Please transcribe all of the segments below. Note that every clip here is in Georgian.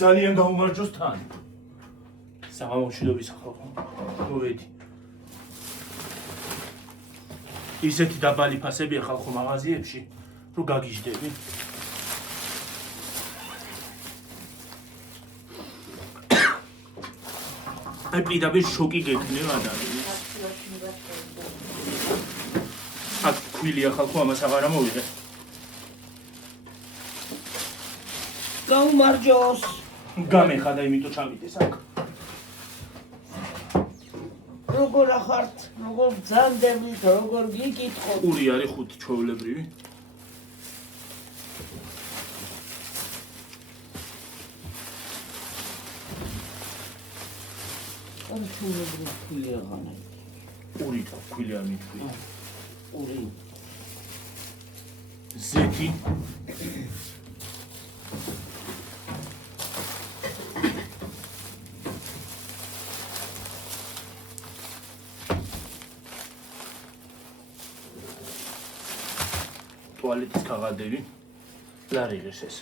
ძალიან გაუმარჯოს თან. სამამოშვიდობის ხალხო. მოვედი. ისეთი დაბალი ფასებია ხალხო მაღაზიებში, რომ გაგიჟდები. აი პირდაპირ შოკი გექნება ადამიანს. აქ ქვილია ხალხო, ამას აღარ ამოვიღე. გაუმარჯოს. გამეხადა, იმიტომ ჩავიდეს აქ. როგორ ახართ, როგორ ბრძანდებით, როგორ გიკითხოთ. პური არის 5 ჩვეულებრივი. ან ჩვეულებრივი ქვილი აღარა. პური ქვილი არ მithვი. პური. ზეთი. ტუალეტის ქაღალდები. ლარი ღირს ეს.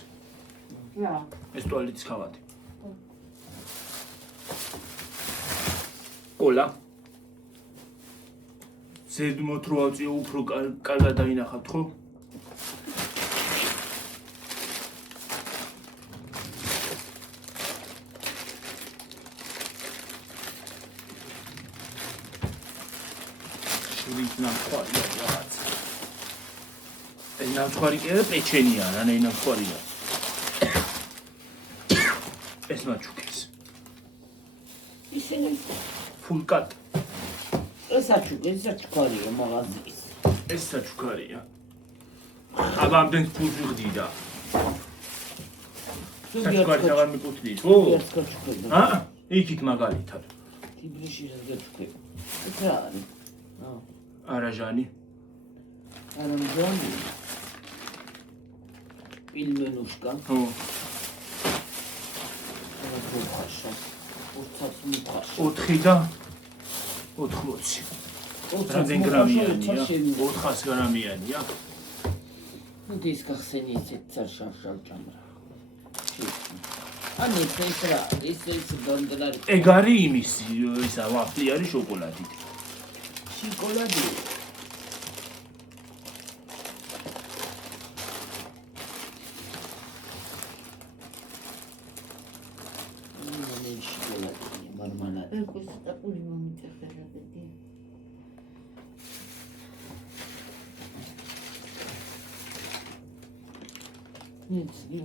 რა. ეს ტუალეტის ქაღალდი. კოლა. ზედმოთ რო ავწიო უფრო კარგად დაინახავთ ხო? შურით ნამხვარია რაღაც. ეს ნამხვარი კი არა პეჩენია, რა ნამხვარია. ეს მაჩუკის. ისინი ფულკატ. საჩუქარია მაღაზიის. ეს საჩუქარია. აბა ამდენ ფულს ვიღდიდა. საჩუქარი აღარ მიკუთვნით, ხო? აა, იქით მაგალითად. ტიბრიში შეგეჩქები. ეს რა არის? არაჟანი. არამჟანი. პილმენუშკა. ხო. არა ხოხაშა. ურცაც მუხაშა. 4 და 80. რამდენ გრამიანია? 400 გრამიანია. ნუ ის გახსენი ისეთ წარშავ ჭამრა. ან ეს რა, ეს განდალარი. ეგ არის იმის, ისა ვაფლი არის შოკოლადით. შოკოლადი. მარმალადი. ეს ტაკული მომიწევდა ბედი. ნიცი.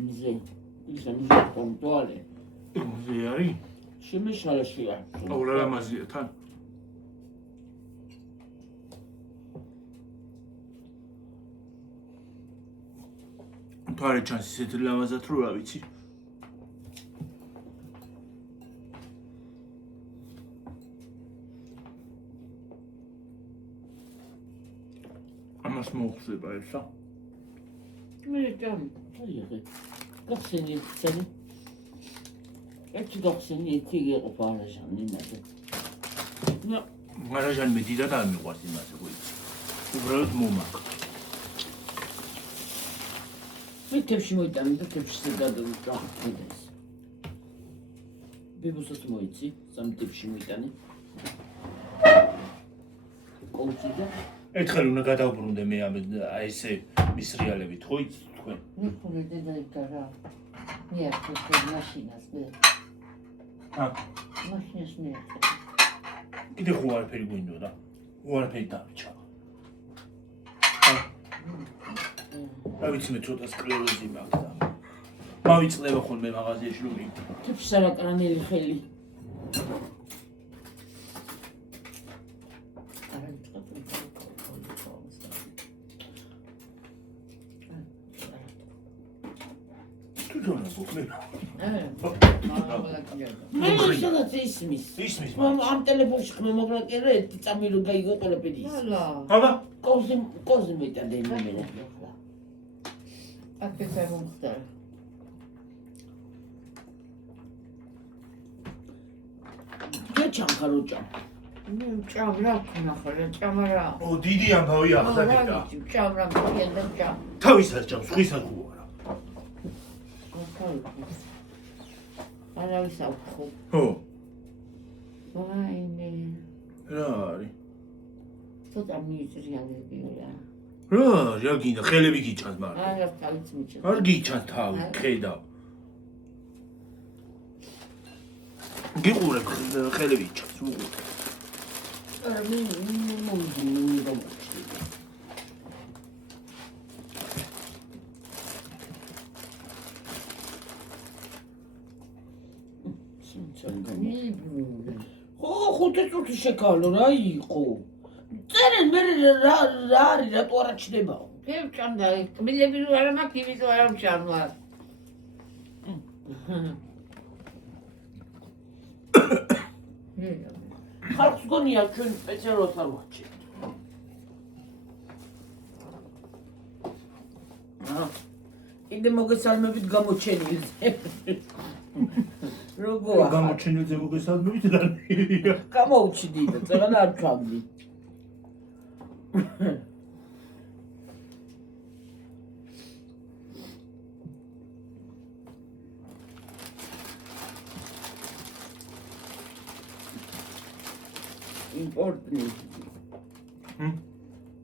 მზე ისე კონტროლი მზე არის? შემეშალაშია. აუ რა ლამაზია თან. თვარე ჩანს ისეთ ლამაზად რო რა ვიცი. ამას მოხდება ესა. მე ჭამ აიღე. გახსენი ცენი. ერთი გახსენი ერთი იყო არაჟანი ნადა. ნუ არაჟანი მე დიდად არ მიყვარს იმაზე გვიცი. უბრალოდ მომაკ. მე თებში მოიტანე და თებში გადავიდა. ბიბუსაც მოიცი, სამ თებში მოიტანე. კოუჩიდა. ერთხელ უნდა გადავბრუნდე მე ამ ესე მის რეალებით, ხო იცით თქვენ? მიხული დედა რა. მე ახლა მაშინას მე. მაშინას მე. კიდე ხო არაფერი გვინდოდა. უარაფერი დავიჩა. რა ვიცი მე ცოტა სკლეროზი მაქვს და მავიწლება ხოლმე მაღაზიაში რომ მივიდე. თებში არაკრანელი ხელი. მე სადაც ისმის. ისმის. ამ ტელეფონში ხმა მოგრაკერე ერთი წამი რომ გაიგო ყველაფერი ის. ალა. აბა, კოზი მოიტანე მე. აქეთ არ მომხდარა. გეჩამხარ უჭამ. მე ჭამ რა ვქნახა, ჭამა რა. ო დიდი ამბავი ახსნაკეთა. ჭამ რა მიგენ და ჭამ. თავისაც ჭამს, ხვისაც უარა. არავის აუთხო. ხო. ვაიმე. რა არის? ცოტა მიიწრიალებიო რა. რა გინდა ხელები გიჩანს მაგრამ. არა თავიც მიჩნდა. არ გიჩანს თავი, ხედავ. გიყურებ ხელები ჩანს უყურებ. არა მე მომდინი რომ ხო ხუთი წუთი შეკავლო რა იყო წერენ მე რა არის რატო არ აჩნდებაო მე ჭამდა კბილები რო არა მაქვს იმის არ ვჭამვა. ხალხს გონია ჩვენ სპეციალურად არ ვაჩვენებთ. კიდე მოგესალმებით გამოჩენილზე. როგორ გამოჩენილზე მოგესალმებით და გამოუჩდი და წეგან არ ჩავდი.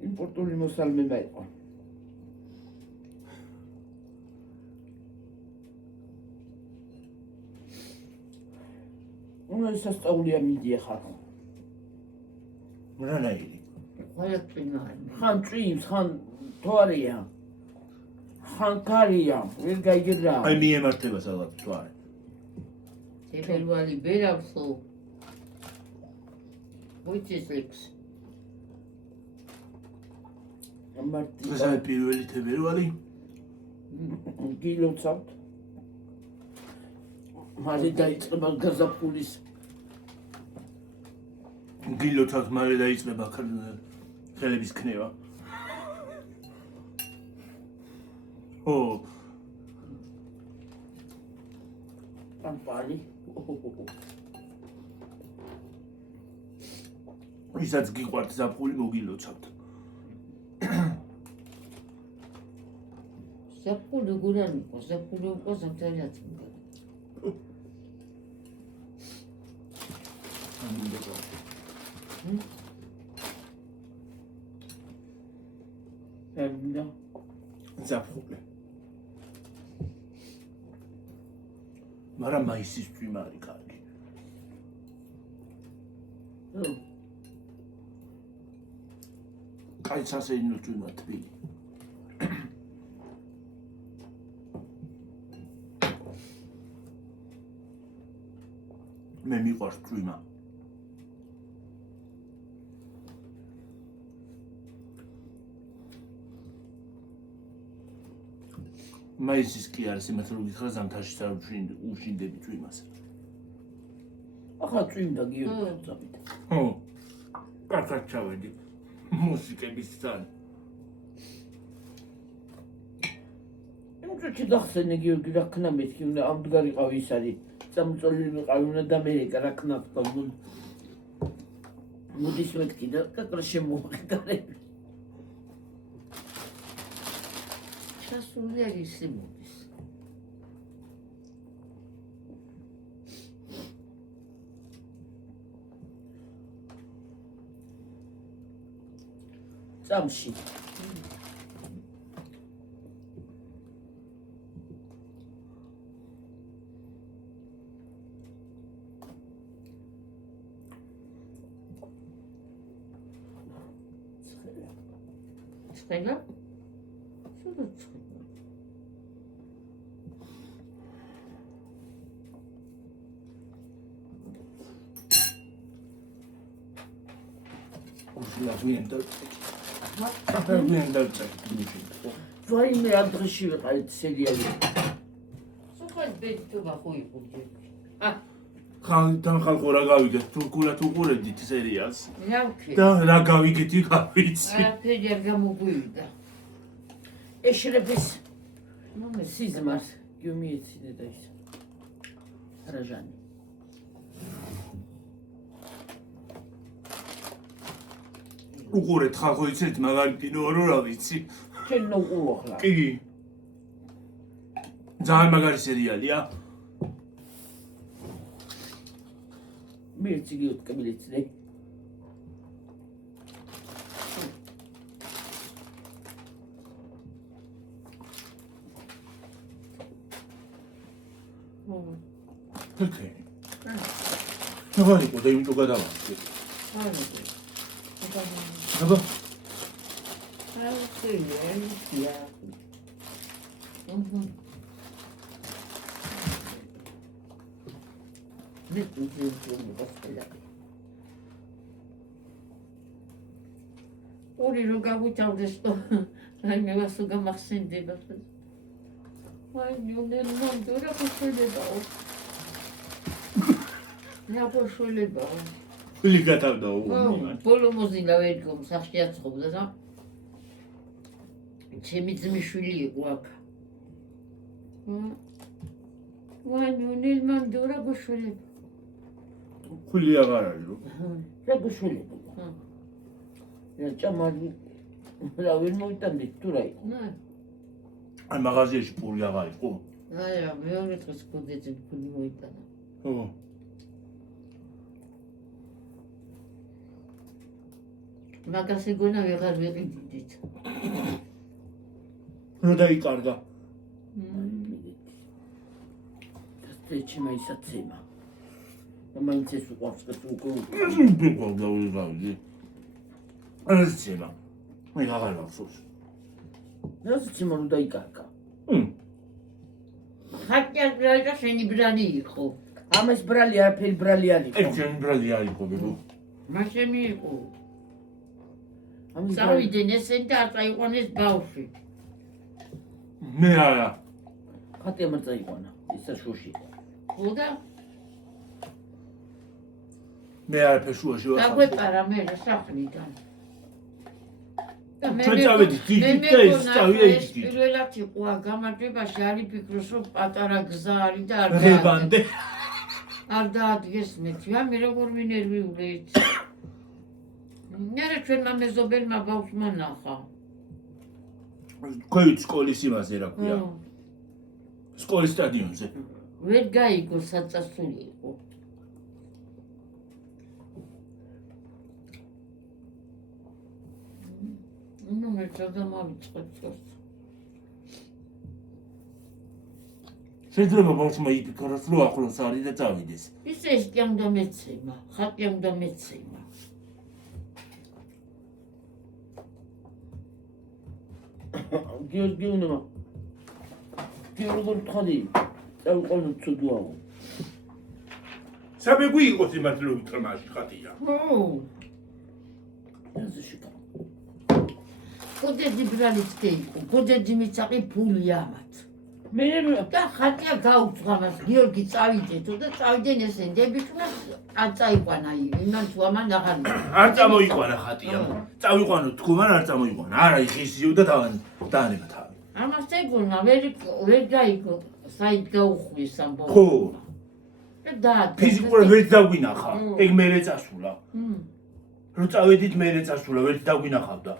იმპორტული მოსალმება იყო. ეს სასწაულია მიდია ხალხო. რანაირი? ყველა წინა არის. ხან წვიმს, ხან თვარია. ხან ქარია, ვერ გაიგებდა. აი მიემართება სადღაც თვარე. თებერვალი ბერავსო. ვიჩისლებს. მარტი ეს არის პირველი თებერვალი. გილოცავთ. მალე დაიწყება გაზაფხულის გილოცავთ, მალე დაიწყება ხელების ქნება. ო ამპარი. ისაც გიყვართ ზაფხული მოგილოცავთ. ზაფხული გურანი ყო, ზაფხული ყო ზაფხულად. ებდა ზაფხული. მაგრამ მაისის წვიმა არის კარგი. კაი სასეინო წვიმა თბილი. მე მიყვარს წვიმა. მაისის კი არის იმათ რომ გითხრა ზამთარში არ უშინდები წვიმას. ახლა წვიმდა გიოწავით. ხო. კარგად ჩავედი. მუსიკების თან. იმჭი დახსენე გიორგი რა ქნა მეთქი უნდა ამდგარიყავი ის არის. წამწოლილი ვიყავი უნდა და მე რა ქნა თქო. მოდის მეთქი და კაკრა შემოვიყარები. ჩასული არის ისე მოდის. წამში. ცხელა? სულ ცხელა. ვაიმე ამ დღეში ვიყავით სერიალი. სულ ბედითობა ხო იყო ჯერ. ხალთან ხალხო რა გავიგეთ, თურქულად უყურებდით სერიალს. რა ვქე? და რა გავიგეთ იქ არ ვიცი. არაფერი არ გამოგვივიდა. ეშრეფის სიზმარს გიუმიეციდე და ის რაჟანი უყურეთ ხალხო იცით მაგარი კინოა რო რა ვიცი ჩვენ ნოყურო ხლა კი ძალიან მაგარი სერიალია მე ციგი უთკბილიცდე ოკეი მაგარი ყო და იმიტომ გადავარდი აბა ორი რო გავუჭავდეს თო რაიმე ვასო გამახსენდება ვაი ნიუნელ მანდურა ხოლებაო ნაპოშოლებაო ხული გათავდა უგუნი ბოლო მოზილა ვერგომ სახში აწყობდა და ჩემი ძმიშვილი იყო აქ ვაი ნიუნელ მანდურა გოშოლება ხული აღარ არის რა გუშველება რა ჭამალი რა ვერ მოიტანდი თუ რა იყო აი მაღაზიაში პური აღარ იყო აი რა მეორე დღეს გოდეძი ფული მოიტანა ხო მაგას ეგონა ვეღარ ვიყიდით რო დაიკარგა და ჩემა ისაცემა მაინც ეს უყვარს უკვე ბიგო დავიძავდი არაცემა მე აღარ მახსოვს რასაცემა რომ დაიკარგა ხატია ბრალია შენი ბრალი იყო ამას ბრალი არაფერი ბრალი არ იყო ერთიანი ბრალი არ იყო ბებო მაშენი იყო ამის წავიდნენ ესენი და არ წაიყვანეს ბავშვი მე არა ხატია მარ წაიყვანა ისა შუში ხო და მე არაფერ შუაში ვარ დაგვეპარა მე სახლიდან და ჩვენ წავედით იქით და ის წავიდა იქით პირველად იყო გამარჯვებაში არ იფიქროს რომ პატარა გზა არის და არ დაადგეს მეთი მე როგორ მინერვიული მერე ჩვენმა მეზობელმა ბავშვმა ნახა ქვევით სკოლის იმაზე რა ქვია სკოლის სტადიონზე ვერ გაიგო საწასული იყო ну მე გადამავიწყეთ შეიძლება ბავშვმა იფიქროს რომ ახლოს არის და წავიდეს ისე კი ამ და მეცემა ხატი ამ და მეცემა გიორგიუნა გიორგიულ თხარი წავიყვანო ცუდვაო საბეგვი იყოს იმათლობი თამაში ხატია ხო ეს შეკა გოდეძი ბრალიც იყო გოდეძი მიცაყი ფული ამათ მე და ხატია გაუძღამას გიორგი წავიდეთო და წავიდნენ ესენ დებიჭნა არ წაიყვანა იმან თუ ამან აღარ არ წამოიყვანა ხატია წავიყვანო თქომან არ წამოიყვანა არა იხისიო და დაანება თავი ამას ეგონა ვერ გაიგო საით გაუხვიეს ამ ბოლოს ხო და ფიზიკურად ვერ დაგვინახა ეგ მერე წასულა რო წავედით მერე წასულა ვერ დაგვინახავდა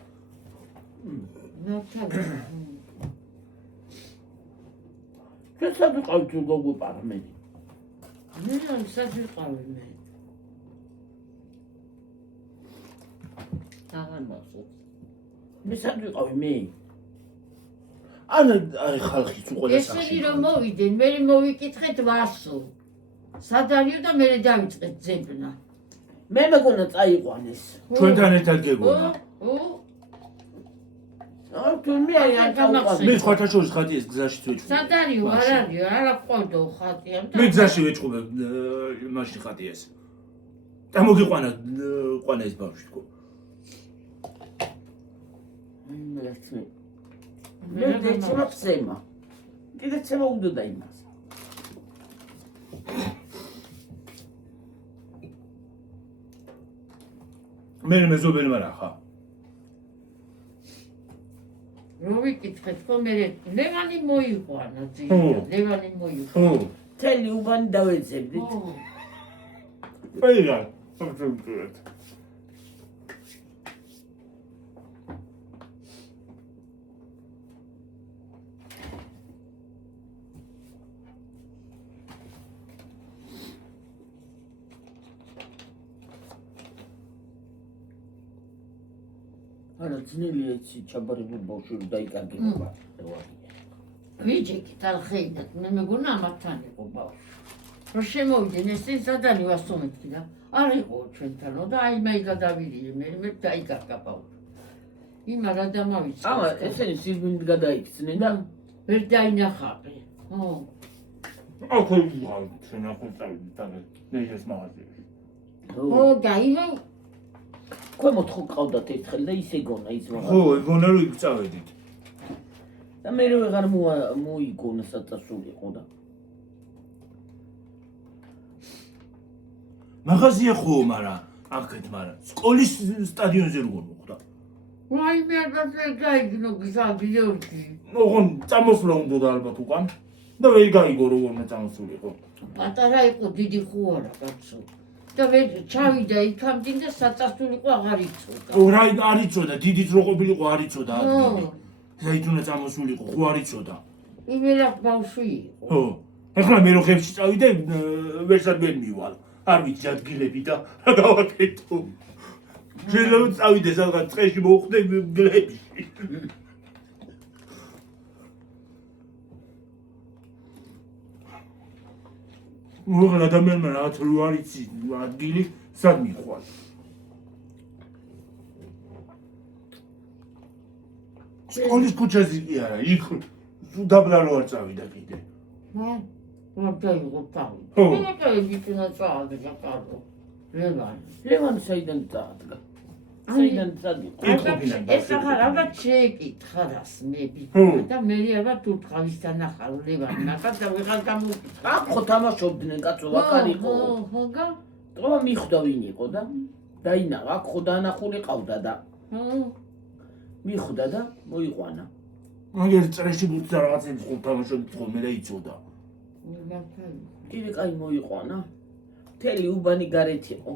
შესაძლოა ვიყავით რომ გაგვეპარა მე მე სად ვიყავი მე აღარ მახსოვს მე სად ვიყავი მე არა ხალხის უყურეს ესენი რომ მოვიდნენ მე მოვიკითხეთ ვასო სად არისო და მე დავიწყეთ ძებნა მე მეგონა წაიყვანეს ჩვენთან ერთად გეგონა თუ მე არ მე სხვათა შორის ხატიეს გზაში ვეჭვობ სად არისო არ არისო არა ყავდო ხატია მე გზაში ვეჭვობ მაშინ ხატიეს და მოგიყვანა ყვანა ეს ბავშვი თქო მე დეცემა წემა კიდე წემა უნდა და იმას მე მეზობელმა რა ხა რომ ვიკითხეთ ხო მე ლევანი მოიყვანა ძირითადად ლევანი მოიყვანა მთელი უბანი დავეძებდით. აიღა აბსოლუტურად არა ძნელია იცი ჩაბარებულ ბავშვებს დაიკარგება. ვიჯექით არ ხედავთ მე მეგონა ამათთან იყო ბავშვი რომ შემოვიდნენ ეს სადანი ვასწომეთქი და არ იყო ჩვენთანო და აი მე გადავიდნენ მე დაიკარგა ბავშვი იმა რა დამავიწყე ამა ესენი სიძმით გადაიქცნენ და ვერ დაინახავე ხო აკოლ ჩვენ ახლა და ნეჟეს მაღაზიაში ხო გაიმა ქვემოთ ხო ყავდათ ერთხელ და ისე გონა ის ვაღარ. ხო ეგონა რომ იქ წავედით და მე ვეღარ მოიგონა საწასულიყო და მაღაზია ხო მაგრამ აქეთ მაგრამ სკოლის სტადიონზე როგორ მოხდა ვაი მე არ გაიგნო გიორგი ოღონ წამოსვლა უნდა ალბათ უკან და ვერ გაიგო როგორ წამოსულიყო პატარა იყო დიდი ხო არა კაცო და ვერ ჩავიდა იქამდე და საწასულიყო აღარ იცოდა რა არ იცოდა დიდიც რო ყოფილიყო არ იცოდა ადგილი საერთოდ წამოსულიყო ხო არ იცოდა იმელა ბავშვი იყო ხო ეხლა მე რო ხებში წავიდე ვერსად ვერ მივალ არ ვიცი ადგილები და რა გავაკეთო შეიძლება წავიდე სადღაც წეში მოხვდე გლებში მოღრა ადამიანმა რაღაც რო არ იცი ადგილი სად მიხვალ სკოლის ქუჩაზე კი არა იქ დაბლა რო არ წავიდა კიდე რა დაიღო თავი მე გაიგინა წავიდა კარო ლევანი საიდან წაადგა საიდან წადიყო ეს ახლა ალბათ შეეკითხა რას მე და მე ალბათ უთხოვის დანახა ლევანი მაგას და ვიღარ გამოვიკითხა აქ ხო თამაშობდნენ კაცო ვაკარ იყო ხო გა ტყვა მიხვდა ვინ იყო და დაინახა აქ ხო დაანახული ყავდა და მიხვდა და მოიყვანა მაგერ წრეში ბუთი და რაღაცებს ხო თამაშობთ ხოლმე და იცოდა კიდე კაი მოიყვანა მთელი უბანი გარეთ იყო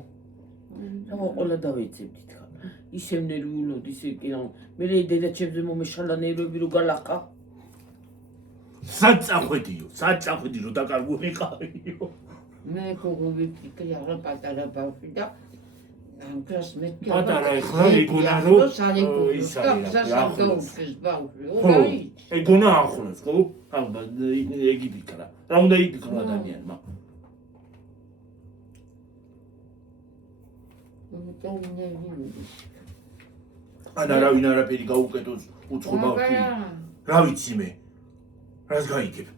და ყველა დავეცებდით ხა ისე ნერვიულოდ ისე კი რა მე დედაჩემზე მომეშალა ნერვები რო გალახა სად წახვედი რომ დაკარგულიყავიო მე გოგოვიკი რა პატარა ბავშვი და ამ კლას მე პატარა ეხლა ეგონა რომ ის არის ბავშვი ეგონა ახლოს ხო ალბათ ეგი ვიკრა რა უნდა იფიქრო ადამიანმა ანა რავინ არაფერი გაუკეთოს უცხო ბავშვი რა ვიცი მე რას გაიგებ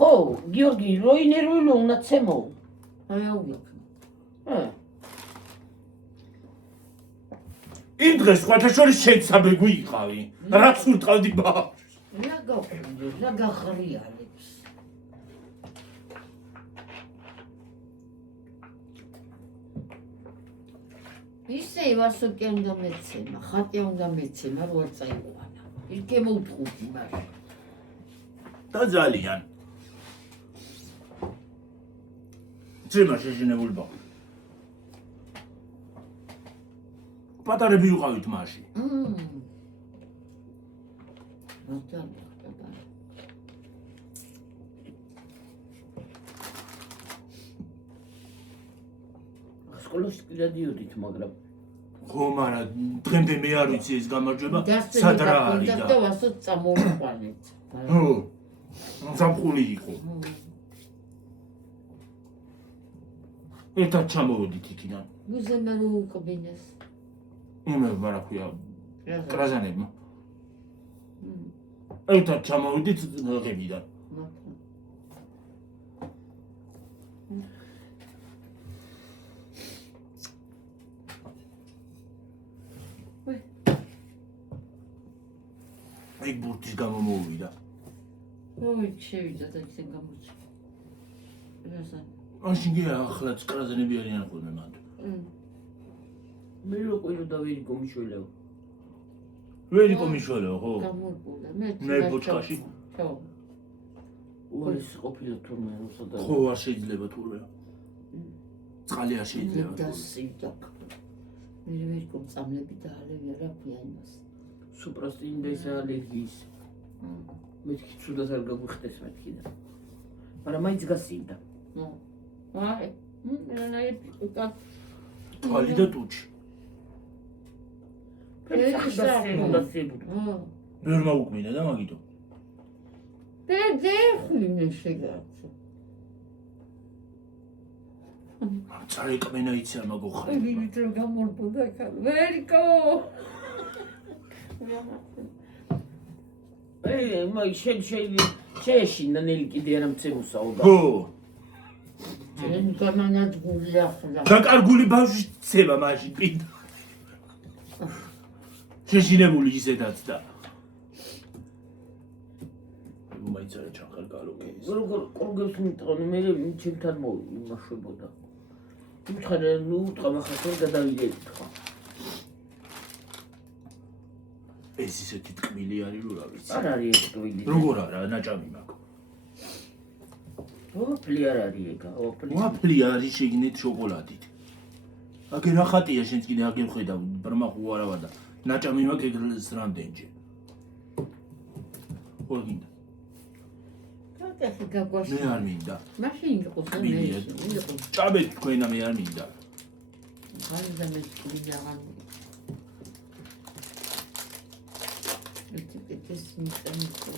ხო გიორგი როი ნერვიულო უნდა ცემო აი აუგე იმ დღეს სხვათა შორის შეცაბეგვი იყავი რაც უტყავდი ბავშვს რა გახრიალებს ისე ვასოკე უნდა მეცემა ხატი უნდა მეცემა რო არ წაიყვანა იქე მოვთხუთი მაგრამ და ძალიან ძმა შეჟინებული ბავშვი პატარები ვიყავით მაშინ სკოლაში კი დადიოდით მაგრამ ხო მაგრამ დღემდე მე არ ვიცი ეს გამარჯვება სად რა არის და ვასო წამოვიყვანეთ ხო სამხული იყო ერთად ჩამოვედით იქიდან მუზემა რო უყბინეს იმე მარაქვია კრაზანებმა ერთად ჩამოვედით ღებიდან ეგ ბურთის გამო მოვიდა ოი შევიდა და ისე გამოჩა რასა მაშინ კი ახლაც კრაზანები არიან ხოლმე მანდ მე რო ყვირო და ვერიგო მიშველეო ვერი კომიშვალეო ხო? გამორბულა მე მე ბოჭკაში. ხო უარის ყოფილა თურმე რუსადა. ხო არ შეიძლება თურმე. წყალი არ შეიძლება. დასიდა მე ვერ კომწამლები და ალევი რა ქვია იმას სუპრასტინ და ისა ალერგიის. მეთქი ცუდად არ გაგვიხდეს მეთქი და. მაგრამ მაინც გასინდა. ნო აი მე უკა წყალი და ტუჩი. ვერ მაუკმინა და მაგითო. დედეხლინე შეგაცა წარეკმენა იცი არ მაგოხრე. ვიტრო გამორბოდა ხარ ვერიკო მაი შეეშინდა ნელი კიდე არ მცემოსაო და. ხო. ჩვენ განანადგული ახლა დაკარგული ბავშვი ცემა მაშინ პინდა. შეშინებული ისედაც და. მაინც არა ჩახარ გალოკეს. როგორ კურგებს მიტყონი მე ჩემთან მოვიმაშვებოდა. უთხრა ნუ უთხრა ხახერ გადავიდეთ ხო. ეს ისეთი ტკბილი არის რო რა ვიცი. არ არის ეს ტკბილი. როგორ არა ნაჭამი მაქვს. ოპლი არ არის ეგა ოპლი. ვაფლი არის შეგინეთ შოკოლადით. აგერ რა ხატია შენც კიდე აგერ ხედა ბრმა ხო არავა და ნაჭამი მაქვს ეგრეს რამდენჯერ. ხო გინდა. კატეხი გაგვაში მე არ მინდა. მაშინ იყო ტკბილია. ჭაბეთ თქვენა მე არ მინდა. ხალხი მე ტკბილი აღარ ეს მიწამიწო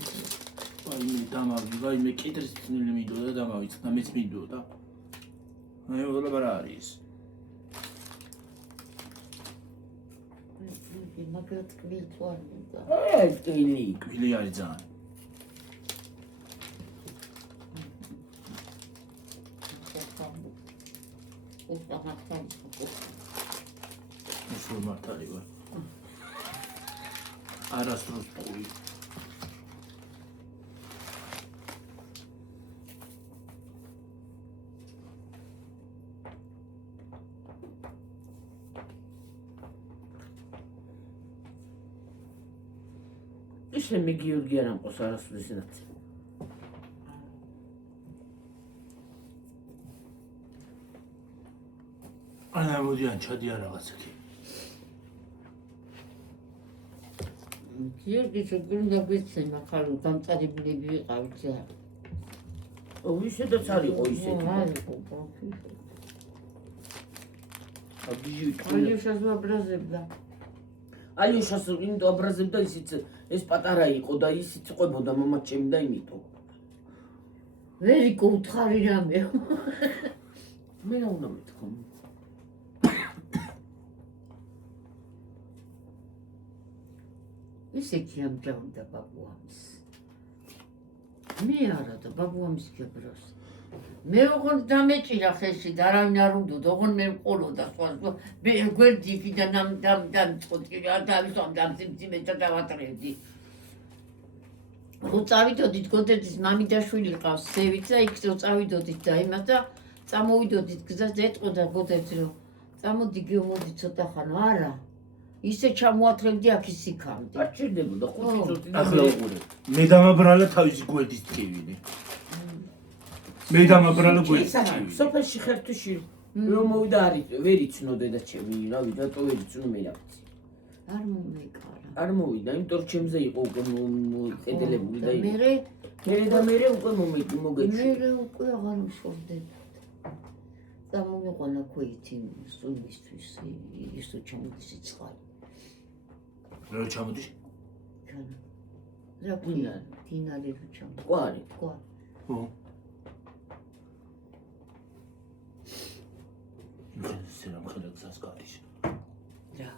აი მე დამავი, აი მე კიტრის წნილი მიდოდა და დამავიწყდა მეც მიდოდა. აი ვიღალა რა არის? მაგრამ ტკბილი თუ არ მინდა ეს ტკბილი. ტკბილი არის ძალიან. ეს რომ მართალი ვარ. არასდროს ტყუი. ისე მე გიორგი არ ამყოს არასდროს ისედაც. ანა მოდიან ჩადია რაღაცა კი. გიორგი შეგვიძლია გვეცემა ხალხი დამწარებულები ვიყავით რა ისედაც არ იყო ისეთი. ალიოშას ვაბრაზებდა ალიოშას იმიტომ აბრაზებდა ისიც ეს პატარა იყო და ისიც ყვებოდა მამაც ჩემი და იმიტომ. ვერიკო უთხარი რამე მე რა უნდა მეთქო? ისეთი ამჯამდა ბაბუამის მე არა და ბაბუამის გებროს მე ოღონ დამეჭირა ხელში და არავინ არ უნდა ოღონ მე ვყოლოდა სხვა მე გვერდი და ნამ წოთი რა დავისვამ დამციმციმე და დავატრევდი ხო წავიდოდით გოდეძის მამი და შვილი ყავს სევიცა იქ წავიდოდით და იმას და წამოვიდოდით გზას ეტყოდა გოდეძი რომ წამოდი გეომოდი ცოტა ხანო არა ისე ჩამოათრევდი აქ ისიქამდე. არ ჭირდებოდა 5 წუთი და ახლა უყურე. მე დამაბრალა თავისი გვერდის ტკივილი. მე დამაბრალა გვერდის ტკივილი. სოფელში ხერთუში რომ მოვიდა არის ვერ იცნოდე და ჩემი რავი რატო ვერ იცნო მე რა ვიცი. არ მომეკარა. არ მოვიდა, იმიტომ რომ ჩემზე იყო უკვე კედელებული და მე უკვე მოგეჩვი. მე უკვე აღარ მშორდება. წამოვიყვანა ქვეთი სულისთვის ისო ჩამოდის წყალი. რა ჩამოდის? რა ქვია? დინარი რო ჩამოდის. კვარი. ხო. ისე რა მხედა გზას გადის. რა.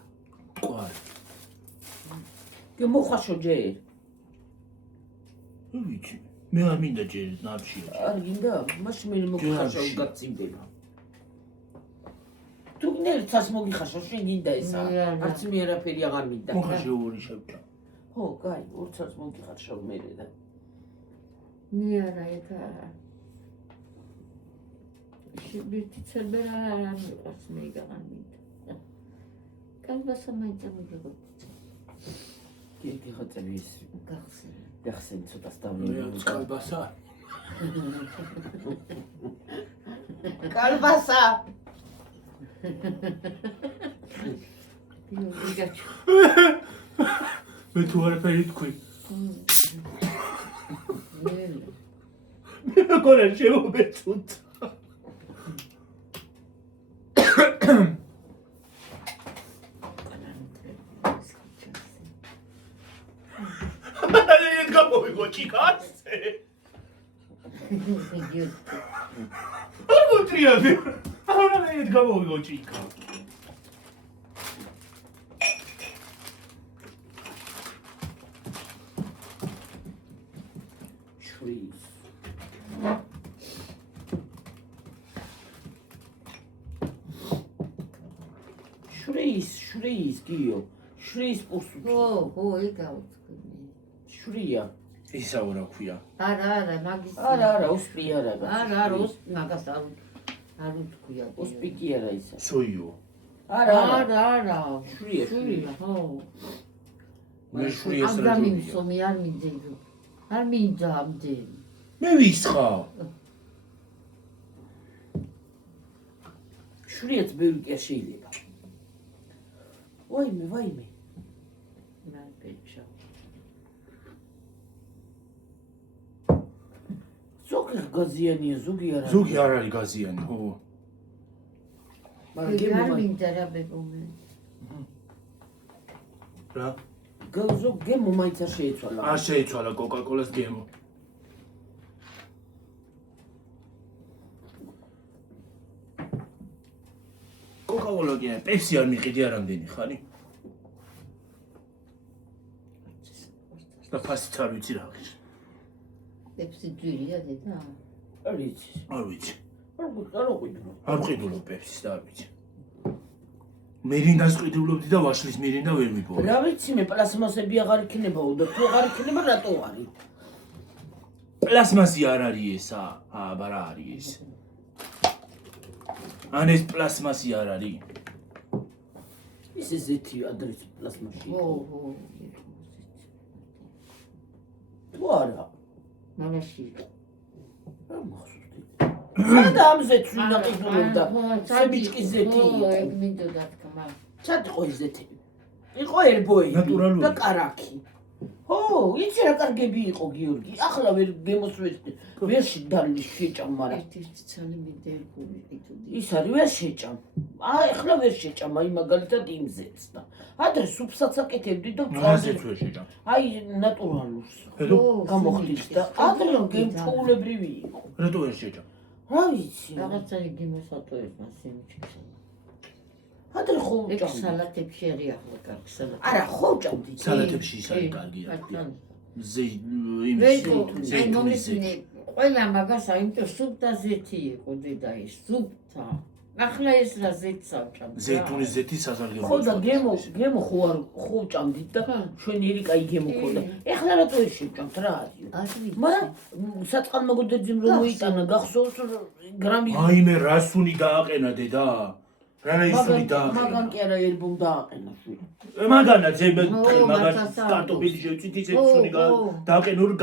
კვარი. კი მოხაშო ჯერ. ვიცი. მე არ მინდა ჯერ ნარჩი. არ გინდა? მაშინ მე მოხაშო გაწიმდება. თუ გინერცას მოგიხაშო შენ გინდა ესა. არც მე არაფერი აღარ მინდა. მოხაშე ორი შევჭა. ხო, კაი, ორცას მოგიხაშო მე და. მე არა ეხა. შევიდით ცერბერა არ მიყვარს მე აღარ მინდა. კალბასა მაინც ამიგებოდი. გიხაწები ეს გახსენე. გახსენ ცოტას დავიო. კალბასა. კალბასა. იგაჩო. მე თუ არაფერი თქვი. მე მეგონა შემომეწუთ. ეს გამოვიგო ჩიკაცე. არ მოტრიალდი. არა ეს გამოვიგო ჩიკა. შრის. შრის გიო. შრის პუსუ. ო, იგავწკნი. შრია. ისა რა ქვია? არა, მაგის. არა, უსპი არა. არა, უსპი მაგას არ უთქვია. უსპი კი არა ისა. სოიო. არა. შრია. ხო. მე შვრიას რა ამგამინსომი არ მინდა. არ მინდა ამდენი. მე ვისხავ. შვრიაც ბევრი კი შეიძლება. ვაიმე. მან პეჩა. ზოგი გაზიანია, ზოგი არა. ზოგი არ არის გაზიანი, ხო. მაგრამ არ მინდა რა ბებომე. რა? გემო მაინც არ შეიცვალა. არ შეიცვალა კოკა-კოლას გემო. კოკა-კოლა კი პეპსი არ მიყიდი არამდენი ხანი? და ფასიც არ ვიცი რა. პეპსი ძვირია დედა. არ ვიცი. არ ვიცი. არ უყიდრო. არ ვყიდულობ პეპსის და არ ვიცი. მერინდას ყიდულობდი და ვაშლის მერინდა ვერ მიპოვე. რა ვიცი მე პლასმასები აღარ იქნებაო და თუ აღარ იქნება რატო არის? პლასმასი არ არის ესა. აბა რა არის ეს? ან ეს პლასმასი არ არის? ის ზეთი ადრეს პლასმაში. ო. თუ არა. მანაში. რა მახსოვდი. სადა ამ ზეთს ვინ აყიდულობდა? სებიჭკის ზეთი. ეგ მინდოდა თქმა. ჩად იყო ეს ზეთი. იყო ერბოები ნატურალური. და კარაქი. ო, იცი რა კარგები იყო გიორგი. ახლა ვერ გემოსვეჭდი. ვერ შეჭამ, მაგრამ ერთ-ერთი ცალი მინდა ერბული ყიდული. ის არის ვერ შეჭამ. ახლა ვერ შეჭამ, აი მაგალითად იმ ზეთს და ადრე სუფსაც აკეთებდი და რაზეც ვერ შეჭამ. აი ნატურალურს հետո გამოხდით და ადრე გემთხოვლებრივი იყო. რატო ვერ შეჭამ? რა ვიცი. რაღაცა იგი მოსატოებს მას იმჩის. ადრე ხო ეგ ჭამდი. სალატებში არის ახლა კარგი სალატი. არა, ხო ჭამდი. სალატებში ის არის კარგი რა ქვია. იმ ზეითუნის ზეითუნის ზეთი. ყველა მაგას აიმტო სუპ და ზეთი იყო დედა ის სუპთა. ახლა ეს რა ზეთს ავჭამ. ზეითუნის ზეთი სასარგებლოა. ხო და გემო ხო ჭამდით და ჩვენი ერიკა იგემო ხოდა. ეხლა რატო ეს შეჭამთ რა არის? მაგრამ საწყალმაგოდეძიმ რომ მოიტანა გახსოვს გრამი აი მე რასუნი დააყენა დედა? რა ისუნი დააყენა? მაგან კი არა ერბომ დააყენა შვილი. მაგანაც ებე ო, მაგას მაგას კარტოფილი შევწით ისეთ ო, სუნი ო. დააყენა რომ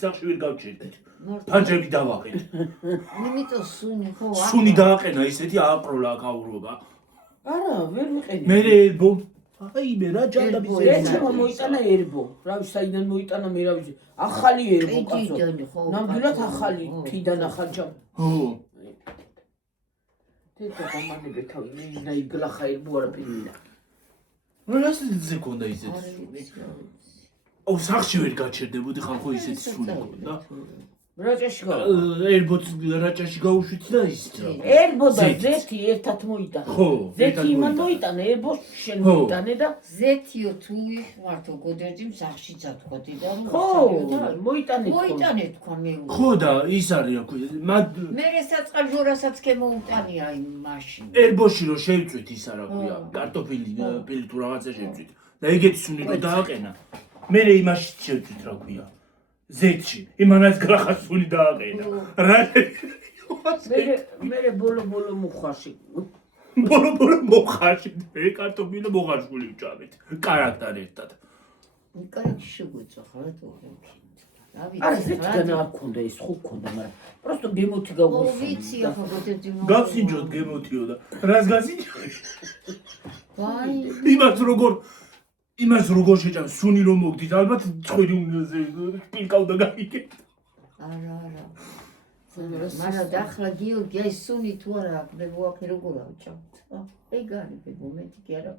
სახში ვერ გავჩერდით. ფანჯები დავაყენე. იმიტომ სუნი ხო არ სუნი დააყენა ისეთი ააპროლა აკაურობა. არა, ვერ ვიყენე. მე ერბო აი მე რა ჯანდაბის ერთმა მოიტანა ერბო. რა ვიცი, საიდან მოიტანა მე რა ვიცი. ახალი ერბო კაცო. ნამდვილად ახალი, თიდან ახალ ჯამ. ხო. თეთრ გამანებე თავი მე და იგლახა ერბო არაფერია. რასზე ქონდა ისეთი სუნი? ო სახში ვერ გაჩერდებოდი ხალხო ისეთი სუნი ქონდა. რაჭაში გავა. ერბოც რაჭაში გაუშვით და ისიც რა. ერბო და ზეთი ერთად მოიტანა. ხო, ზეთი ერთად იმან მოიტანა. მოიტანა, ერბო შენ ხო. მოიტანე და ზეთიო თუ იხმართო გოდერძი სახში წათქვა დედა რომ ხო, მოიტანე. მოიტანე თქვა მე ხო და ის არის რა ქვია. მე საწყალ ჟორასაც ქემოუტანია იმ მაშინ ერბოში რო შევწვით ის რა ქვია. კარტოფილი პილი თუ რაღაცა შევწვით. და ეგეთი სუნი რო დააყენა. მე იმაში შევწვით რა ქვია. ზეთში. იმანაც გრახა სუნი დააყენა. რა მე ბოლო მოხარში. ბოლო მოხარში. მე კარტოფილი მოხარშული ვჭამეთ. კარაქტარ ერთად. კარგი შეგვეწვა ხარ თუ არა ზეთიდან არ ქონდა ის ხო ქონდა მაგრამ просто გემოთი გავუსწრე ვიცი ახლა გოთებდი გავსინჯოთ გემოთიო და რას გასინჯო ვაი იმას როგორ შეჭამ სუნი რომ მოგდით ალბათ წვირი პილკავდა გაიგეთ არა მაგრამ ახლა გიორგი აი სუნი თუ არა აქვს მე ვაქვს როგორ ავჭამთ ეგ არის მომენტი კი არა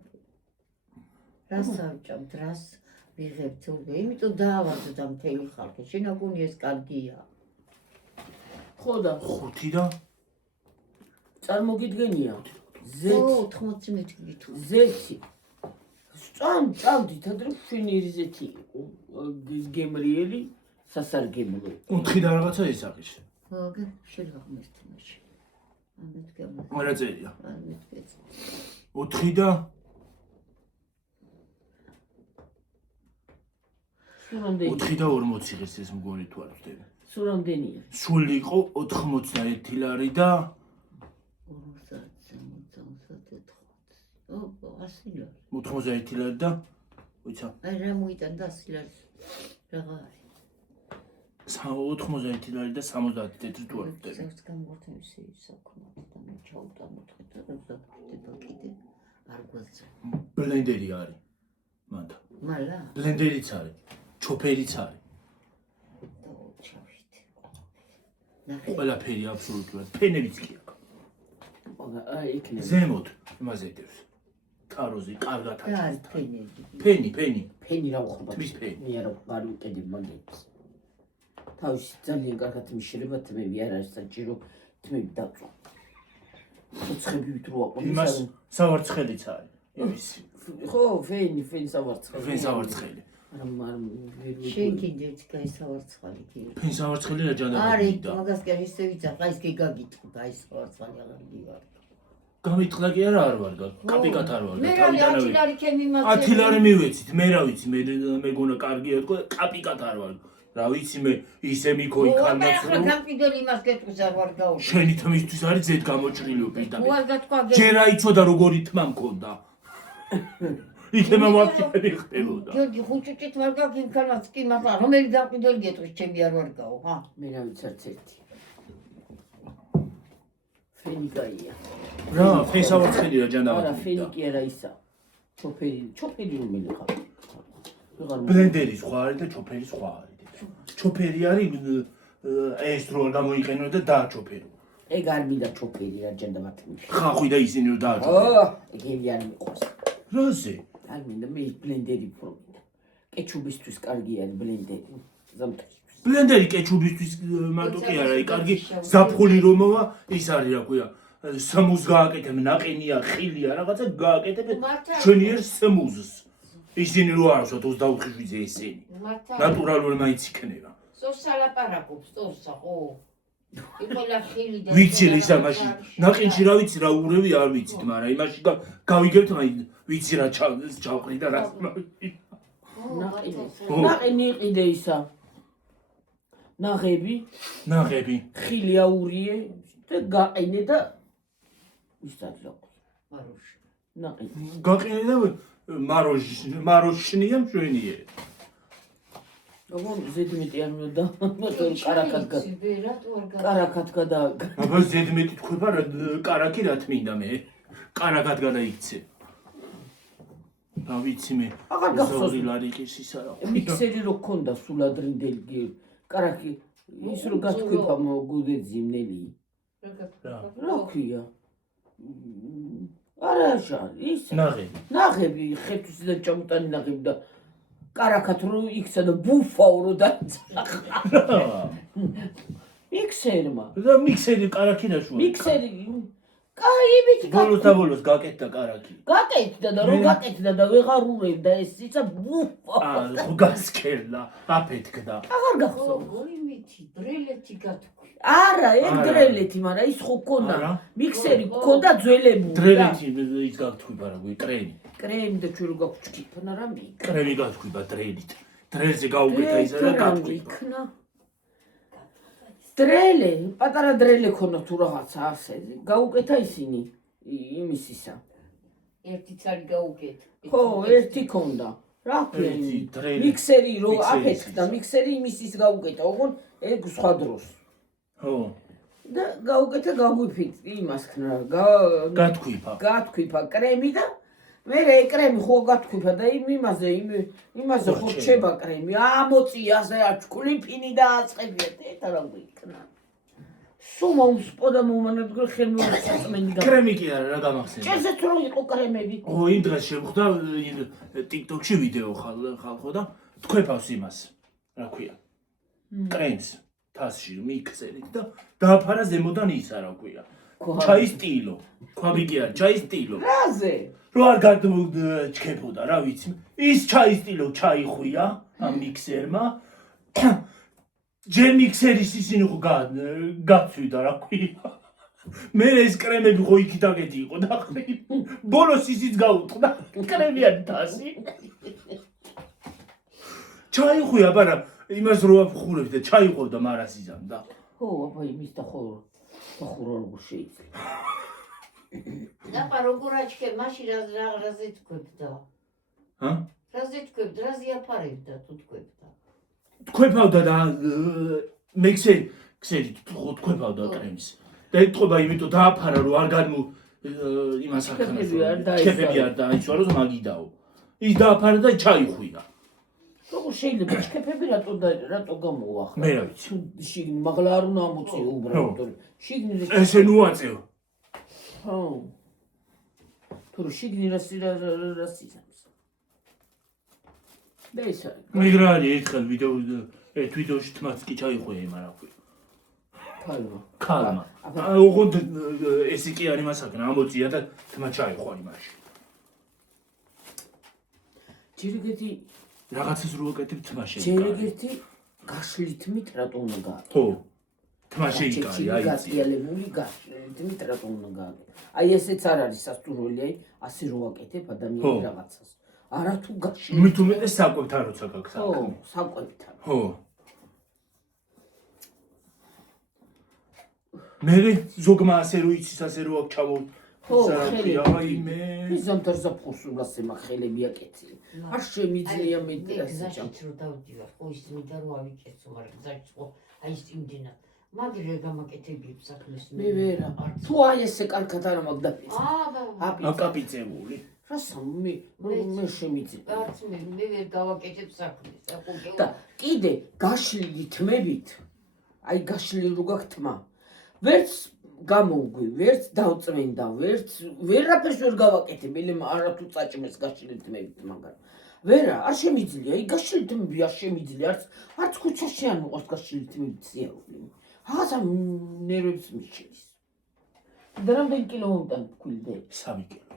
რას ავჭამთ რას ვიღებთ უკვე იმიტომ დაავადოთ ამ მთელი ხალხი შენ აგონი ეს კარგია ხო და 5 და წარმოგიდგენია ო 80 მეტი გითხრა ზეთი ჭამდით ადრე შვენიერი ზეთი იყო გემრიელი სასარგებლო 4 და რაღაცა ისაღის აგე შეიძლება მერტმაში ამეთ გემო არა წერია ამეთ გეც 4 და სურამდენი 4 და 40 ღირს ეს მგონი თუ არ ვხდები სურამდენია სულ იყო 91 ლარი და 90 ლარი და ვიცა აი რა მოიტანდა 100 ლარი რაღა არის 90 ლარი და 70 თეთრი თუ არ ვხდები ზევს გამოვარდნი ისე საკმაოდ და მე ჩავტანოთ და როდესაც კიდე არ გვაძლევ ბლენდერი არის მანდა მალა ბლენდერიც არის ჩოფერიც არის ჩავით ყველაფერი აბსოლუტურად ფენებიც კი აქვს აი იქნება ზემოთ იმაზე დევს თაროზე კარგად და არის ფენები ფენი რა უხდება ტბის ფენი. მე არა ვარ ვიყედი მაგებს თავში ძალიან კარგად მიშრება თმები არ არის საჭირო თმები დაწვა ცოცხებით რო აყოლ იმას სავარცხელიც არის იმის ხო ფენი სავარცხელი ფენ სავარცხელი არ შენ კიდე კაი სავარცხალი კი ფენ სავარცხელი რა ჯანაა არის მაგას კი ისე ვიცა აი ეს კი გაგიტყდა აი სავარცხალი აღარ გივარ გამიტყდა კი არა არ ვარ კაპიკად არ ვარ მე რა 10 ლარი ჩემი მაქცე 10 ლარი მივეცით მე რა ვიცი მეგონა კარგია თქო კაპიკად არ ვარ რა ვიცი მე ისე მიქო იქანაც ახლა გამყიდელი იმას გეტყვის არ ვარ გაუშვი შენი თმისთვის არის ზედ გამოჭრილიო პირდაპირ უარ გათქვა ჯერ აიცოდა როგორი თმა მქონდა იქნება ვაფშე ხდებოდა გიორგი ხუჭუჭით ვარ გაქვს იმქანაც კი მაგრამ რომელი გამყიდელი გეტყვის ჩემი არ ვარ გაუ ხა მე რა ვიცი არც ერთი ფენი გაია რა ფენ სავარცხელი რა ჯანაა არა ფენი კი არა ისა ჩოფერი რომელი ხარ ბლენდერი სხვა არის და ჩოფერი სხვა არის ჩოფერი არის ეს რო გამოიყენო და დააჩოფერო ეგ არ მინდა ჩოფერი რა ჯანდაბათი ხახვი და ისინი რო დააჩოფერო ეგები არ მიყვარს რაზე არ მინდა მე ბლენდერი პრომინდა კეჩუბისთვის კარგი არის ბლენდერი ზამთრისთვის ბლენდერი კეჩუბისთვის მარტო კი არა აი კარგი ზაფხული რომოვა ის არის რა ქვია სმუზს გააკეთებ ნაყინია ხილია რაღაცა გააკეთებ ჩვენიერ სმუზს ისინი რო არასოთ 24 შვიდზე ესენი ნატურალური მაინც იქნება სოსა ლაპარაკობს სოსა ხო იმელა ხილი და ვიცი ისა მაშინ ნაყინში რა ვიცი რა ურევი არ ვიცით მაგრამ იმაში გავიგებთ აი ვიცი რა ჩავყრი და რა ნაყინი იყიდე ისა ნაღები ხილი აურიე და გაყინე და ისადლო მაროში ნაყინი გაყინე და მაროშნია მშვენიერი როგორ ზედმეტი არ მინდა კარაკად გადა აბა ზედმეტი თქვება კარაკი რა თმინდა მე კარაკად გადაიქცე რა ვიცი მე აღარ გახსოვს ლარი ყის ისა რა მიქსერი რო ქონდა სულადრინდელი კარაკი ის რო გათქვიფა მოგუდეძი მნელი რა ქვია არაშა ის ნაღები ხეთუს და ჩამოტანი ნაღები და კარაკად რო იქცა და ბუფაო რო დაწყახა მიქსერმა და მიქსერი კარაკი ნაშუა მიქსერი კაიბით ბოლოს და ბოლოს გაკეთდა კარაკი გაკეთდა და რო გაკეთდა და ვეღარ ურევდა ეს ისა ბუფაო ხო გასკერლა აფეთქდა აღარ გახსოვს იმითი ბრელეთი გათქვი არა ეგ დრელეთი მაგრამ ის ხო ქონდა მიქსერი ქონდა ძველებული დრელეთი ის გათქვიბა რა გვი კრემი და ჩვენ რო გაქვს ჩქიფნა რა მი კრემი გათქვიბა დრელით დრელზე გაუკეთა ისა და გათქვიბა დრელე პატარა დრელე ქონდა თუ რაღაცა ასე გაუკეთა ისინი იმისისა ერთი ცალი გაუკეთ ხო ერთი ქონდა რა ქვია ერთი დრელი. მიქსერი რო მიქსერი აფეთქდა მიქსერი იმის ის გაუკეთა ოღონ ეგ სხვა დროს ხო და გაუკეთა გაგვიფით იმას ქნა გათქვიფა კრემი და მე კრემი ხო გათქვიფა და იმაზე ხო რჩება კრემი ამოწია ასე აჩქული ფინი და აწყებია და რა ვიქნა სუმა უსპოდა მომანადგურ ხელმოწმენი კრემი კი არა რა გამახსენდა ჭესეთ რო იყო კრემები ო იმ დღეს შემხვდა TikTok-ში ვიდეო ხალხო და თქვეფავს იმას რა ქვია კრემს თასში მიქსერით და დააფარა ზემოდან ისა რა ქვია ჩაის ტილო ქვაბი კი არა ჩაის ტილო რაზე რო არ გადჩქეფოდა რა ვიცი ის ჩაის ტილო ჩაიხვია ამ მიქსერმა ჯერ მიქსერის ისინი ხო გაცვიდა რა ქვია მე ეს კრემები ხო იქით აგეთი იყო და ბოლოს ისიც გაუტყდა კრემიანი თასი ჩაიხვია მაგრამ იმას რო აფხურებს და ჩაიხვდა მარას იზამ და ხო აბა იმის და ხო როგორ შეიძლება და როგორ აჩქე მაშინ რაზე თქვებდა ჰა რაზე თქვებდა რაზე აფარებდა თუ თქვებდა თქვეფავდა და მექსერი თქვეფავდა კრემს და ეთყობა იმიტომ დააფარა რომ არ გადმო იმას აქნა ჩქეფები არ დაიცვა რომ მაგიდაო ის დააფარა და ჩაიხვია როგორ შეიძლება ჩქეფები რატო გამოახლა მე რა ვიცი შიგნ მაღლა არ უნდა ამოწიო უბრალოდ შიგნ ესე ნუ აწევ ხო თუ შიგნ რასიზამს და ისე მიგრალი ერთხელ ვიდეოში თმაც კი ჩაიხვია იმ რა ქვია ქალმა ოღონდ ესე კი არის მასაკნა ამოწია და თმა ჩაიხვა იმაში ჯერიგეთი რაღაცას რო აკეთებ თმა შეიკარი ჯერიგეთი გაშლითმით რატო უნდა გააკეთო ხო თმა შეიკარი აი გაწიალებული გაშლითმით რატო უნდა გააკეთო აი ესეც არ არის სასტურველი აი ასე რო აკეთებ ადამიანი რაღაცას არა თუ გაშლით მით უმეტეს საკვებთან როცა გაქვს ხო საკვებთან ხო მე ზოგმა ასე რო იცის ასე რო აქ ჩავო ხო აი მე მიზამთარ საფხურს მე ხელები აკეთე არ შემიძლია მე გზაშიც რო დავდივარ ხო ის მინდა რომ ავიკეთო მაგრამ გზაშიც ხო აი ის იმდენად მაგერე გამაკეთებიებ საქმეს მე ვერა თუ აი ესე კარგად არ მაგდაფიცე აკაპიცებული რასამ მე შემიძლია არც მე ვერ გავაკეთებ საქმეს და კიდე გაშლილი თმებით აი გაშლილი რო გაქვს თმა ვერც გამოვგვი, ვერც დავწმენდა, ვერაფერს ვერ გავაკეთებ, არათუ წაჭმეს გაშლილი თმებით, მაგრამ ვერა, არ შემიძლია, აი გაშლილი თმები არ შემიძლია, არც ქუჩაში არ მოყავს გაშლილი თმებით სიარული. რაღაცა ნერვებს მიშლის. და რამდენი კილო უნდა ფქვილდე? 3 კილო.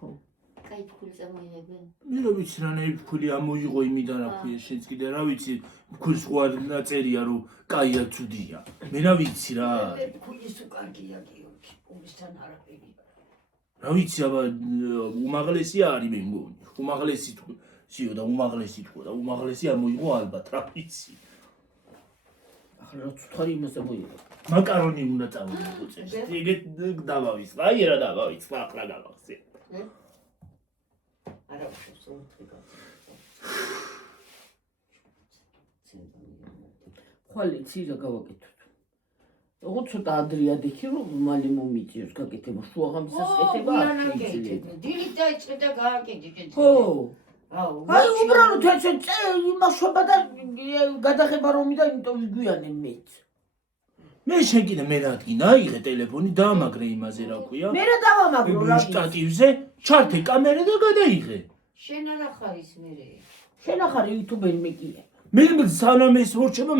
ხო. კაი ფქვილი წამოიღებენ. მე რა ვიცი რანაირი ფქვილი ამოიღო იმიდან რა ქვია შენც კიდე რა ვიცი ფქვილს ხო არ დაწერია რომ კაია ცუდია მე რა ვიცი რა ფქვილის უკარგია გიორგი უმისთან არაფერი რა ვიცი აბა უმაღლესი არის მე მგონი უმაღლესი სიო და უმაღლესი თქო და უმაღლესი ამოიღო ალბათ რა ვიცი ახლა რა ცუთხარი იმას ამოიღო მაკარონი უნდა წავიღო წეს ეგეთ დავავის აი რა დავავის ახლა გავახსენ არა უშავს უთხიკა ხვალე ცირა გავაკეთოთ ოღო ცოტა ადრია დიქი რომ მალე მომიწიოს გაკეთება შუაღამისას კეთება არ შეიძლება დილით დაიწყე და გააკეთე ხო აი უბრალოდ ესე იმაშობა და გადახება რომი და იმიტომ ვიგვიანენ მეც მე შენ კიდე მე რადგინა აიღე ტელეფონი დაამაგრე იმაზე რა ქვია მე რა დავამაგრო რა შტატივზე ჩართე კამერა და გადაიღე შენ არა ხარ ის მერე შენ ახარ იუთუბერი მე კია მე სანამ ეს მორჩება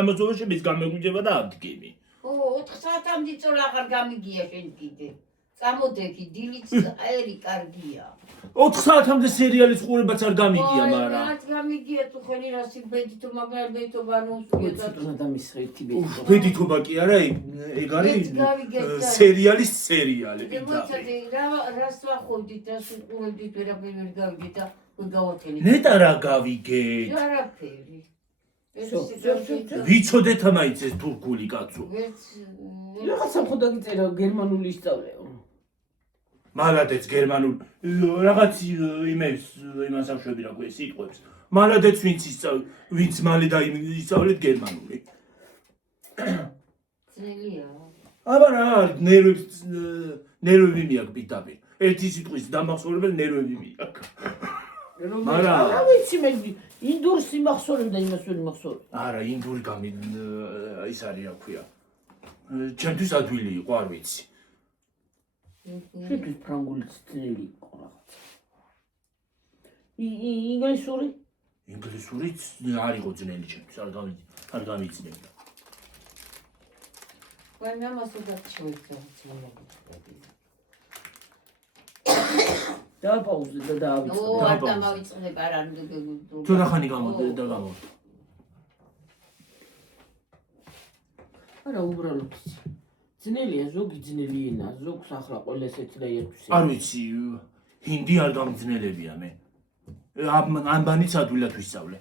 ამაზონში მის გამეგვიჯება და აბდგენი ო 4 საათამდე წორ აღარ გამიგია შენ კიდე წამოდექი დილით აერი კარგია 4 საათამდე სერიალის ყურებაც არ გამიგია მაგრამ რა გამიგია თუ ხელი რასი ბედითო მაგრამ ბედითობა არ მოსულია ცოტა და მისხეთი ბედითობა კი არა ეგ არის სერიალის სერიალი მოიცადე რას ვახოდით რას უყურებდით ვერაფერი ვერ გავიგეთ და გავაკეთეთ ნეტა რა გავიგეთ არაფერი ვიცოდეთ მაინც ეს თურქული კაცო რაღაცა ხო დაგიწერა გერმანული ისწავლეო მალადეც გერმანულ რაღაც იმას აღშვები რა ქვია სიტყვებს. მალადეც ვინც მალე ისწავლეთ გერმანული. ძნელია. აბა რა ნერვები მიაქვს პირდაპირ. ერთი სიტყვის დამახსოვრებელ ნერვები მიაქვს. მარა რა ვიცი მე ინდურს იმახსოვრებ და იმას ვერ იმახსოვრებ. არა, ინდური ის არის რა ქვია. ჩემთვის ადვილი იყო, არ ვიცი. შეთვის ფრანგულიც ძნელი იყო რაღაც. ინგლისური? ინგლისურიც არ იყო ძნელი ჩემთვის, არ გამიცნებდა. ვაი მე ამას უდათ შევეცვალე. დააპაუზე და დაავიწყე. არ დამავიწყებ არა. ცოტა ხანი გამოდე. არა უბრალოდ ძნელია, ზოგი ძნელი ენა, ზოგს ახლა ყველა ესეცდა ერთვის. არ ვიცი, ჰინდი არ გამძნელებია მე. ამბანიც ადვილად ვისწავლე.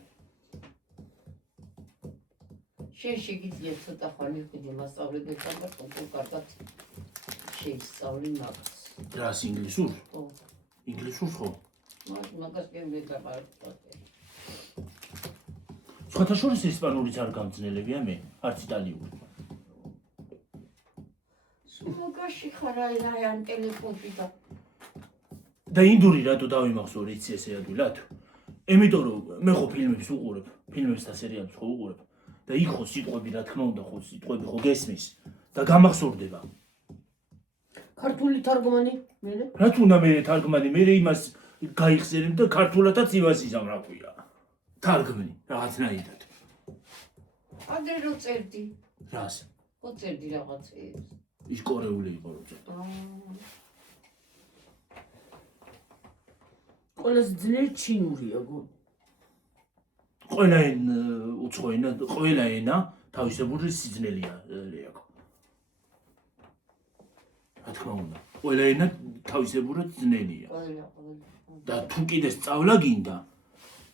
შენ შეგიძლია ცოტა ხანი ვიყიდე მასწავლებელი და კარგად შეისწავლი მაგას. რას ინგლისურ? ხო. ინგლისურს ხო? მაგას გემდე გაყარდა. სხვათა შორის ესპანურიც არ გამძნელებია მე, არც იტალიური. სულოგაში ხარ აი ამ ტელეფონში და ინდური რატო დავიმახსოვრე იცი ესე ადვილად? იმიტომ რომ მე ხო ფილმებს უყურებ, ფილმებს და სერიალებს ხო უყურებ და იქ ხო სიტყვები რა თქმა უნდა ხო სიტყვები ხო გესმის და გამახსოვრდება. ქართული თარგმანი მე? რაც უნდა მე თარგმანი, მე იმას გაიხსენებ და ქართულადაც იმას იზამ რა ქვია. თარგმნი რაღაცნაირად. ადრე რო წერდი. რას? ხო წერდი რაღაცებს. ის კორეული იყო რო წერდა. ყველაზე ძნელი ჩინურია გონი. ყველა ენა თავისებური სიძნელია აქვს. რა თქმა უნდა, ყველა ენა თავისებურად ძნელია. და თუ კიდე სწავლა გინდა,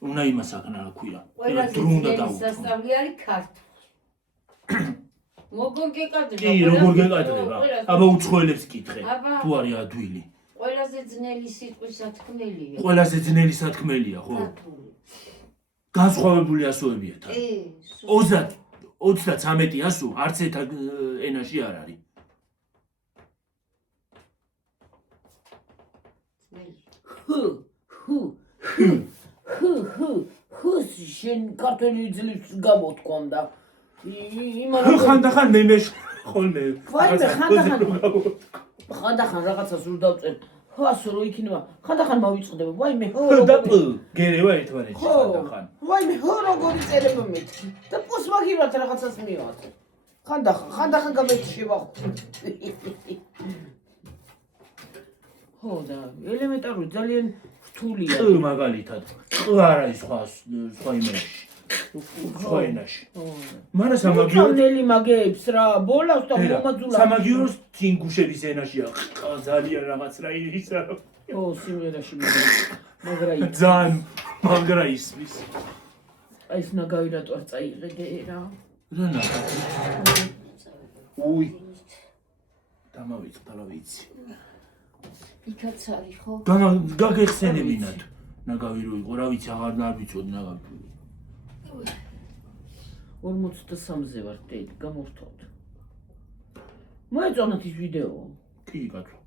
უნდა იმას აქნა რა ქვია. ყველაზე ძნელი სასწავლი არის ქართული. როგორ გეკადრება? კი, როგორ გეკადრება? აბა უცხოელებს კითხე, თუ არის ადვილი. ყველაზე ძნელი სიტყვის სათქმელია. ყველაზე ძნელი სათქმელია, ხო? განსხვავებული ასოებია თან. 33 ასო არც ერთ ენაში არ არის. შენ ქართული ძლივს გამოთქვამდა. ხანდახან მე ხოლმე. ხანდახან რაღაცას რო დავწერ. ასო რო იქნება, ხანდახან მავიწყდება. ვაიმე და გერევა ერთმანეთში ხანდახან. ვაიმე როგორი წერება მეთქი. და პოს მაგივრად რაღაცას მივაწერ. ხანდახან გამეთშება. ხო და ელემენტარული ძალიან რთულია. მაგალითად, არ არის სხვა იმაში. სხვა ენაში. მაგრამ სამაგიერო მაგეებს რა, ბოლავს და მომაძულავს. სამაგიეროს თინგუშების ენაშია. ძალიან რაღაც რა ისა. ო, სიმღერაში მაგრა ის. ძალიან მაგრა ისმის. აი ეს ნაგავირატო არ წაიღე რა. რა ნახა? უი. დამავიწყდა რა ვიცი. იქაც არის ხო? გაგეხსენებინათ. ნაგავი რო იყო, რა ვიცი, აღარ ვიცოდი ნაგავი. 43-ზე ვარ დედი, გამორთოთ. მოეწონათ ის ვიდეო? კი, კაცო.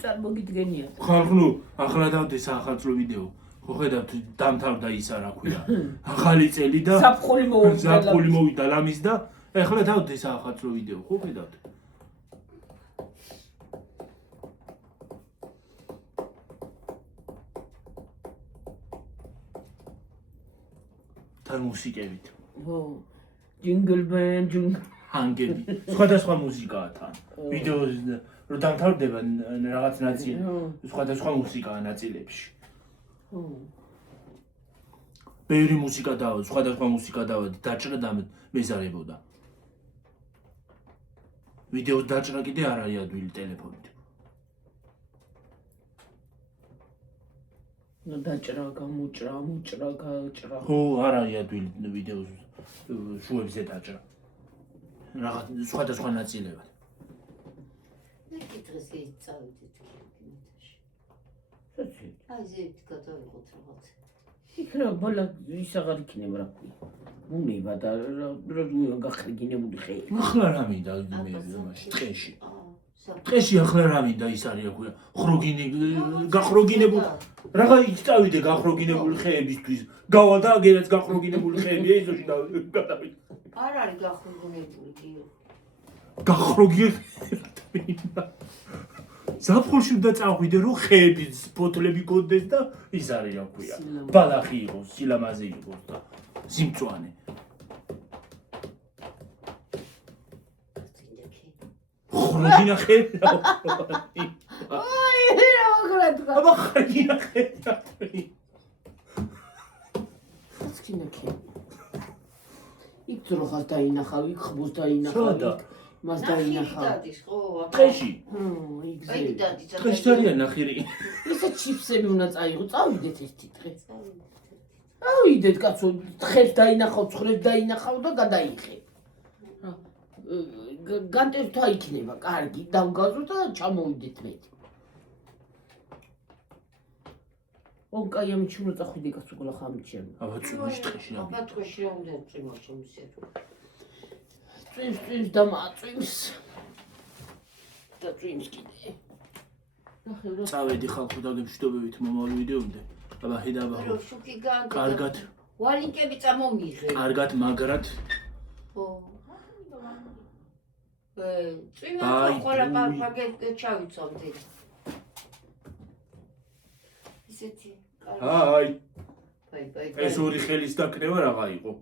წარმოგიდგენია. ხალხო, ახლა დავდე საახალწლო ვიდეო. ხო ხედავთ, დამთავრდა ისა რა ქვია. ახალი წელი და ზაფხული მოვიდა ლამის და ახლა დავდე საახალწლო ვიდეო, ხო ხედავთ? თან მუსიკებით. ხო. ჯინგლ ბენ, ჰანგები. სხვადასხვა მუსიკაა თან. ვიდეოს რო დამთავრდება რაღაც ნაწილი, სხვადასხვა მუსიკაა ნაწილებში. ხო. ბევრი მუსიკა დავადი, სხვადასხვა მუსიკა დავადი, დაჭრა და მეზარებოდა. ვიდეოს დაჭრა კიდე არ არის ადვილი ტელეფონით. დაჭრა, გამოჭრა, მოჭრა, გაჭრა. ხო, არ არის ადვილი ვიდეოს შუებზე დაჭრა. რაღაც სხვადასხვა ნაწილებად. ერთი დღეს წავიდეთ კინოთეატრში. საცი. აი ზედ გადავიღოთ რაღაც. იქ რა ბოლა ის აღარ იქნება რა ქვია. უნება და რა გახრიგინებული ხე. ახლა რა მინდა მე მაშინ ტყეში. ტყეში ახლა რა მინდა ის არის რა ქვია. გახროგინებული რაღა იქ წავიდე გახროგინებული ხეებისთვის. გავა და აგერაც გახროგინებული ხეები ეზოში გადავიდე. არ არის გახროგინებული გიო. გახროგინებული. ზაფხულში უნდა წავიდე რომ ხეების ფოთლები გონდეს და ის არის რა ქვია. ბალახი იყოს, სილამაზე იყოს და სიმწვანე. ხროგინა ხეები. აი რა მოგრატყა. აბა ხროგინა ხეები. საცკინაკი. იქ ძროხას დაინახავ, იქ ხბოს დაინახავ. მას დაინახავ. დადის ხო? ტყეში. იქ აი ზე. დადის. ტყეში არიან ნახირი. ისე ჩიფსები უნდა წაიღო, წავიდეთ ერთი დღე. ავიდეთ კაცო, თხებს დაინახავ, ცხვრებს დაინახავ და გადაიხე. განტერთა იქნება, კარგი, დავგაზო და ჩამოვიდეთ მეტი. ონკაი ამჩი უნდა წახვიდე კაცო, ყველა ხამჩემ. აბა წვიმაში ტყეში რა. აბა ტყეში რა უნდა წვიმა შემისერო. წვიმს და მაწვიმს. და წვიმს კიდე. ნახე რა. წავედი ხალხო დაგემშვიდობებით მომავალ ვიდეომდე. აბა ხედა აბა. რო შუქი განკი. კარგად. ვალინკები წამომიღე. კარგად მაგრად. ხო. წვიმა აი, ყველა ბუი. პაგეთ ჩავიცავდი. ისეთი. აი, აი. ეს ორი ხელის დაკნევა რაღა იყო.